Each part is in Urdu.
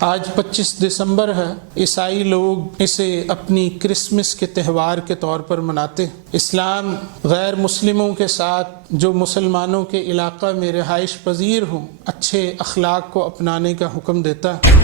آج 25 دسمبر ہے۔ عیسائی لوگ اسے اپنی کرسمس کے تہوار کے طور پر مناتے ہیں۔ اسلام غیر مسلموں کے ساتھ جو مسلمانوں کے علاقہ میں رہائش پذیر ہوں اچھے اخلاق کو اپنانے کا حکم دیتا ہے،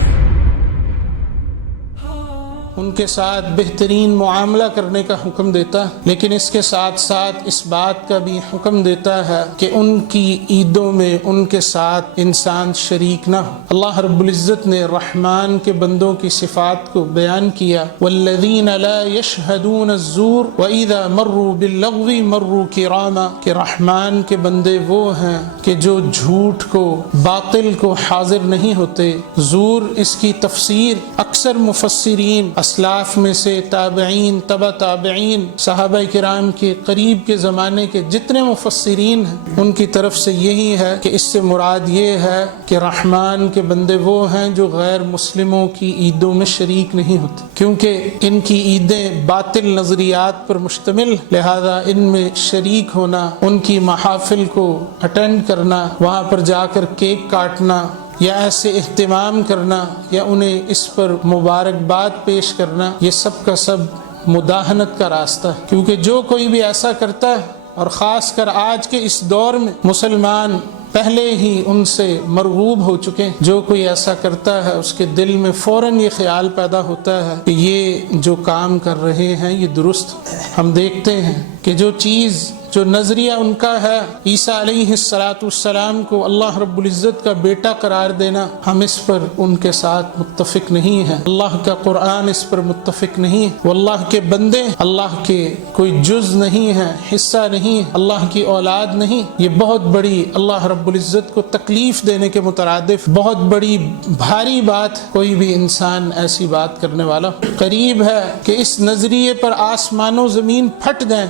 ان کے ساتھ بہترین معاملہ کرنے کا حکم دیتا ہے، لیکن اس کے ساتھ ساتھ اس بات کا بھی حکم دیتا ہے کہ ان کی عیدوں میں ان کے ساتھ انسان شریک نہ ہو۔ اللہ رب العزت نے رحمان کے بندوں کی صفات کو بیان کیا، والذین لا یشہدون الزور واذا مروا باللغو مروا کراما، کہ رحمان کے بندے وہ ہیں کہ جو جھوٹ کو، باطل کو حاضر نہیں ہوتے۔ زور اس کی تفسیر اکثر مفسرین اسلاف میں سے تابعین، تبع تابعین، صحابہ کرام کے قریب کے زمانے کے جتنے مفسرین ہیں ان کی طرف سے یہی ہے کہ اس سے مراد یہ ہے کہ رحمان کے بندے وہ ہیں جو غیر مسلموں کی عیدوں میں شریک نہیں ہوتے، کیونکہ ان کی عیدیں باطل نظریات پر مشتمل، لہذا ان میں شریک ہونا، ان کی محافل کو اٹینڈ کرنا، وہاں پر جا کر کیک کاٹنا یا ایسے اہتمام کرنا یا انہیں اس پر مبارکباد پیش کرنا، یہ سب کا سب مداہنت کا راستہ ہے، کیونکہ جو کوئی بھی ایسا کرتا ہے، اور خاص کر آج کے اس دور میں مسلمان پہلے ہی ان سے مرغوب ہو چکے ہیں، جو کوئی ایسا کرتا ہے اس کے دل میں فوراً یہ خیال پیدا ہوتا ہے کہ یہ جو کام کر رہے ہیں یہ درست۔ ہم دیکھتے ہیں کہ جو چیز، جو نظریہ ان کا ہے عیسیٰ علیہ السلام کو اللہ رب العزت کا بیٹا قرار دینا، ہم اس پر ان کے ساتھ متفق نہیں ہیں۔ اللہ کا قرآن اس پر متفق نہیں ہے۔ وہ اللہ کے بندے، اللہ کے کوئی جز نہیں ہے، حصہ نہیں ہے، اللہ کی اولاد نہیں۔ یہ بہت بڑی اللہ رب العزت کو تکلیف دینے کے مترادف بہت بڑی بھاری بات، کوئی بھی انسان ایسی بات کرنے والا قریب ہے کہ اس نظریے پر آسمان و زمین پھٹ جائیں،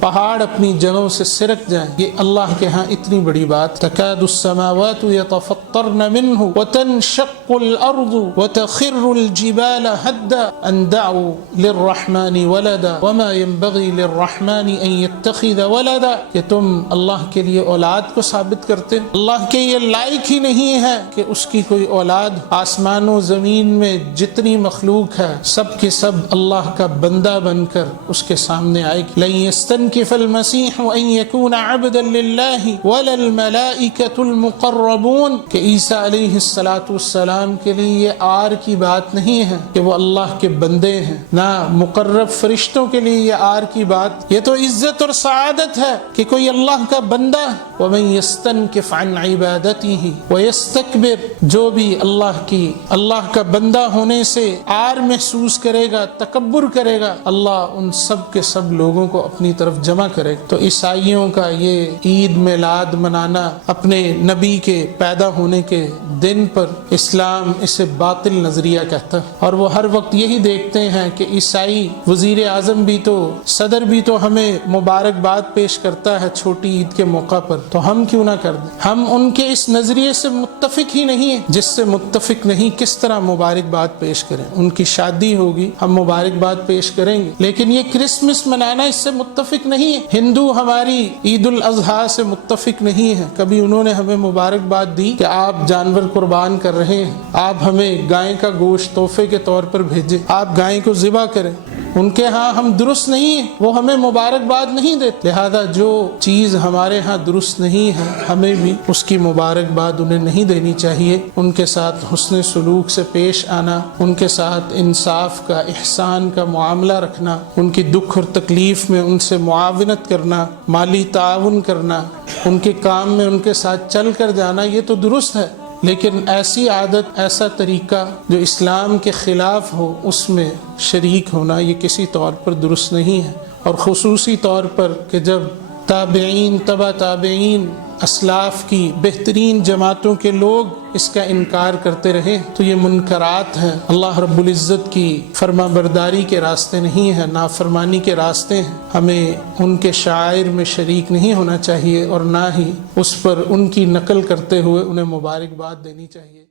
پہاڑ اپنی جگہوں سے سرک جائیں، یہ اللہ کے ہاں اتنی بڑی بات۔ تکاد السماوات يتفطرن منه وتنشق الارض وتخر الجبال هدا ان دعوا للرحمن ولدا وما ينبغي للرحمن ان يتخذ ولدا، کہ تم اللہ کے لیے اولاد کو ثابت کرتے، اللہ کے یہ لائق ہی نہیں ہے کہ اس کی کوئی اولاد۔ آسمان و زمین میں جتنی مخلوق ہے سب کے سب اللہ کا بندہ بن کر اس کے سامنے آئے گی۔ لن يستنكف المسيح ان يكون عبدا لله ولا الملائكة المقربون، کہ عیسیٰ علیہ السلام کے لیے یہ عار کی بات نہیں ہے کہ وہ اللہ کے بندے ہیں، نہ مقرب فرشتوں کے لیے یہ عار کی بات، یہ تو عزت اور سعادت ہے کہ کوئی اللہ کا بندہ۔ ومن يستنكف عن عبادته ويستكبر، جو بھی اللہ کا بندہ ہونے سے عار محسوس کرے گا، تکبر کرے گا، اللہ ان سب کے سب لوگوں کو اپنی طرف جمع کرے۔ تو عیسائیوں کا یہ عید میلاد منانا اپنے نبی کے پیدا ہونے کے دن پر، اسلام اسے باطل نظریہ کہتا ہے، اور وہ ہر وقت یہی دیکھتے ہیں کہ عیسائی وزیر اعظم بھی تو، صدر بھی تو ہمیں مبارکباد پیش کرتا ہے چھوٹی عید کے موقع پر، تو ہم کیوں نہ کر دیں؟ ہم ان کے اس نظریے سے متفق ہی نہیں ہیں، جس سے متفق نہیں کس طرح مبارکباد پیش کریں؟ ان کی شادی ہوگی ہم مبارکباد پیش کریں گے، لیکن یہ کرسمس منانا اس سے متفق نہیں ہے۔ ہندو ہماری عید الاضحیٰ سے متفق نہیں ہے، کبھی انہوں نے ہمیں مبارکباد دی کہ آپ جانور قربان کر رہے ہیں، آپ ہمیں گائے کا گوشت تحفے کے طور پر بھیجیں، آپ گائے کو ذبح کریں۔ ان کے ہاں ہم درست نہیں ہیں، وہ ہمیں مبارکباد نہیں دیتے، لہذا جو چیز ہمارے ہاں درست نہیں ہے ہمیں بھی اس کی مبارکباد انہیں نہیں دینی چاہیے۔ ان کے ساتھ حسن سلوک سے پیش آنا، ان کے ساتھ انصاف کا، احسان کا معاملہ رکھنا، ان کی دکھ اور تکلیف میں ان سے معاونت کرنا، مالی تعاون کرنا، ان کے کام میں ان کے ساتھ چل کر جانا، یہ تو درست ہے، لیکن ایسی عادت، ایسا طریقہ جو اسلام کے خلاف ہو اس میں شریک ہونا یہ کسی طور پر درست نہیں ہے، اور خصوصی طور پر کہ جب تابعین، تبع تابعین، اسلاف کی بہترین جماعتوں کے لوگ اس کا انکار کرتے رہے، تو یہ منکرات ہیں، اللہ رب العزت کی فرما برداری کے راستے نہیں ہیں، نافرمانی کے راستے ہیں۔ ہمیں ان کے شعائر میں شریک نہیں ہونا چاہیے، اور نہ ہی اس پر ان کی نقل کرتے ہوئے انہیں مبارکباد دینی چاہیے۔